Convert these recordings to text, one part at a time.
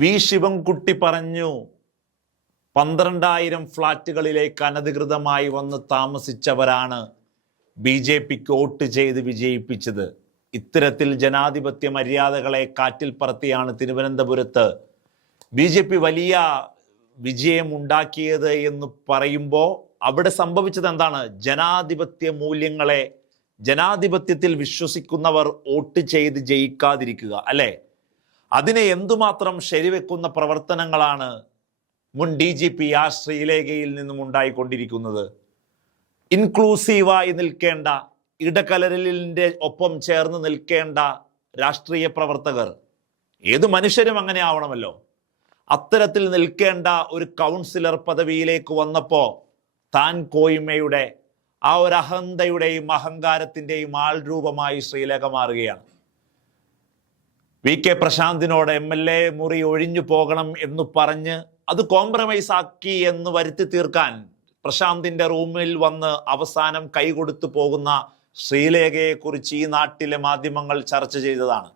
V Sivankutty പറഞ്ഞു പന്ത്രണ്ടായിരം ഫ്ളാറ്റുകളിലേക്ക് അനധികൃതമായി വന്ന് താമസിച്ചവരാണ് ബി ജെ പിക്ക് വോട്ട് ചെയ്ത് വിജയിപ്പിച്ചത്. ഇത്തരത്തിൽ ജനാധിപത്യ മര്യാദകളെ കാറ്റിൽ പറത്തിയാണ് തിരുവനന്തപുരത്ത് ബി ജെ പി വലിയ വിജയമുണ്ടാക്കിയത് എന്ന് പറയുമ്പോൾ അവിടെ സംഭവിച്ചത് എന്താണ്? ജനാധിപത്യ മൂല്യങ്ങളെ ജനാധിപത്യത്തിൽ വിശ്വസിക്കുന്നവർ വോട്ട് ചെയ്ത് ജയിക്കാതിരിക്കുക അല്ലേ? അതിനെ എന്തുമാത്രം ശരിവെക്കുന്ന പ്രവർത്തനങ്ങളാണ് മുൻ ഡി ജി പി ആ ശ്രീലേഖയിൽ നിന്നും ഉണ്ടായിക്കൊണ്ടിരിക്കുന്നത്? ഇൻക്ലൂസീവായി നിൽക്കേണ്ട ഇടകലരലിന്റെ ഒപ്പം ചേർന്ന് നിൽക്കേണ്ട രാഷ്ട്രീയ പ്രവർത്തകർ ഏത് മനുഷ്യരും അങ്ങനെ ആവണമല്ലോ? അത്തരത്തിൽ നിൽക്കേണ്ട ഒരു കൗൺസിലർ പദവിയിലേക്ക് വന്നപ്പോൾ താൻ കോയിമയുടെ ആ ഒരു അഹന്തയുടെയും അഹങ്കാരത്തിന്റെയും ആൾരൂപമായി ശ്രീലേഖ മാറുകയാണ്. വി കെ പ്രശാന്തിനോട് എം എൽ എ മുറി ഒഴിഞ്ഞു പോകണം എന്ന് പറഞ്ഞ് അത് കോംപ്രമൈസ് ആക്കി എന്ന് വരുത്തി തീർക്കാൻ പ്രശാന്തിന്റെ റൂമിൽ വന്ന് അവസാനം കൈകൊടുത്തു പോകുന്ന ശ്രീലേഖയെക്കുറിച്ച് ഈ നാട്ടിലെ മാധ്യമങ്ങൾ ചർച്ച ചെയ്തതാണ്.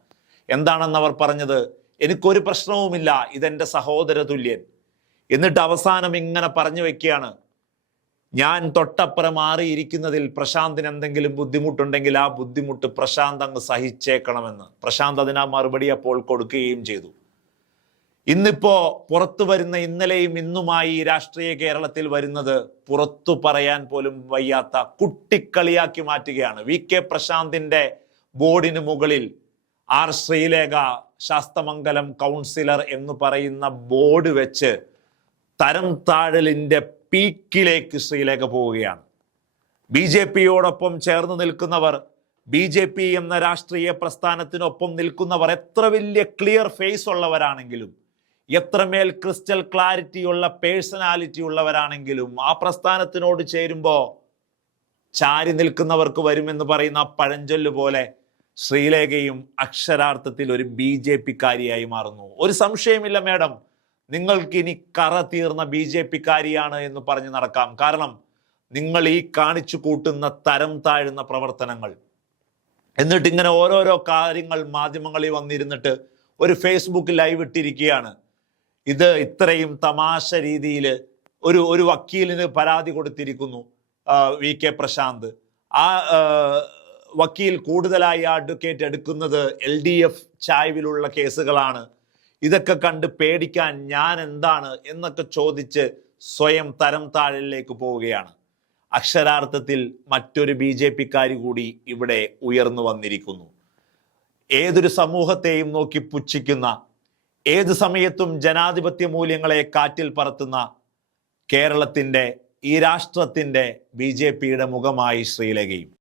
എന്താണെന്ന് അവർ പറഞ്ഞത്? എനിക്കൊരു പ്രശ്നവുമില്ല ഇതെന്റെ സഹോദര തുല്യൻ എന്നിട്ട് അവസാനം ഇങ്ങനെ പറഞ്ഞു വെക്കുകയാണ്. ഞാൻ തൊട്ടപ്പുറം മാറിയിരിക്കുന്നതിൽ പ്രശാന്തിന് എന്തെങ്കിലും ബുദ്ധിമുട്ടുണ്ടെങ്കിൽ ആ ബുദ്ധിമുട്ട് പ്രശാന്ത് അങ്ങ് സഹിച്ചേക്കണമെന്ന്. പ്രശാന്ത് അതിന് ആ മറുപടി അപ്പോൾ കൊടുക്കുകയും ചെയ്തു. ഇന്നിപ്പോ പുറത്തു വരുന്ന ഇന്നലെയും ഇന്നുമായി രാഷ്ട്രീയ കേരളത്തിൽ വരുന്നത് പുറത്തു പറയാൻ പോലും വയ്യാത്ത കുട്ടിക്കളിയാക്കി മാറ്റുകയാണ്. വി കെ പ്രശാന്തിന്റെ ബോർഡിന് മുകളിൽ ആർ ശ്രീലേഖ ശാസ്തമംഗലം കൗൺസിലർ എന്ന് പറയുന്ന ബോർഡ് വെച്ച് തരം താഴലിന്റെ പീക്കിലേക്ക് ശ്രീലേഖ പോവുകയാണ്. ബി ജെ പിയോടൊപ്പം ചേർന്ന് നിൽക്കുന്നവർ ബി ജെ പി എന്ന രാഷ്ട്രീയ പ്രസ്ഥാനത്തിനൊപ്പം നിൽക്കുന്നവർ എത്ര വലിയ ക്ലിയർ ഫേസ് ഉള്ളവരാണെങ്കിലും എത്രമേൽ ക്രിസ്റ്റൽ ക്ലാരിറ്റി ഉള്ള പേഴ്സണാലിറ്റി ഉള്ളവരാണെങ്കിലും ആ പ്രസ്ഥാനത്തിനോട് ചേരുമ്പോൾ ചാരി നിൽക്കുന്നവർക്ക് വരുമെന്ന് പറയുന്ന പഴഞ്ചൊല്ല് പോലെ ശ്രീലേഖയും അക്ഷരാർത്ഥത്തിൽ ഒരു ബി ജെ പിക്കാരിയായി മാറുന്നു. ഒരു സംശയമില്ല മേഡം. നിങ്ങൾക്ക് ഇനി കറ തീർന്ന ബി ജെ പിക്കാരിയാണ് എന്ന് പറഞ്ഞ് നടക്കാം. കാരണം നിങ്ങൾ ഈ കാണിച്ചു കൂട്ടുന്ന തരം താഴ്ന്ന പ്രവർത്തനങ്ങൾ എന്നിട്ട് ഇങ്ങനെ ഓരോരോ കാര്യങ്ങൾ മാധ്യമങ്ങളിൽ വന്നിരുന്നിട്ട് ഒരു ഫേസ്ബുക്ക് ലൈവ് ഇട്ടിരിക്കുകയാണ്. ഇത് ഇത്രയും തമാശ രീതിയിൽ ഒരു ഒരു വക്കീലിന് പരാതി കൊടുത്തിരിക്കുന്നു വി കെ പ്രശാന്ത്. ആ, വക്കീൽ കൂടുതലായി അഡ്വക്കേറ്റ് എടുക്കുന്നത് എൽ ഡി എഫ് ചായ്വിലുള്ള കേസുകളാണ്. ഇതൊക്കെ കണ്ട് പേടിക്കാൻ ഞാൻ എന്താണ് എന്നൊക്കെ ചോദിച്ച് സ്വയം തരം താഴിലേക്ക് പോവുകയാണ്. അക്ഷരാർത്ഥത്തിൽ മറ്റൊരു ബി ജെ പിക്കാരി കൂടി ഇവിടെ ഉയർന്നു വന്നിരിക്കുന്നു. ഏതൊരു സമൂഹത്തെയും നോക്കി പുച്ഛിക്കുന്ന ഏത് സമയത്തും ജനാധിപത്യ മൂല്യങ്ങളെ കാറ്റിൽ പറത്തുന്ന കേരളത്തിന്റെ ഈ രാഷ്ട്രത്തിന്റെ ബി ജെ പിയുടെ മുഖമായി ശ്രീലകയും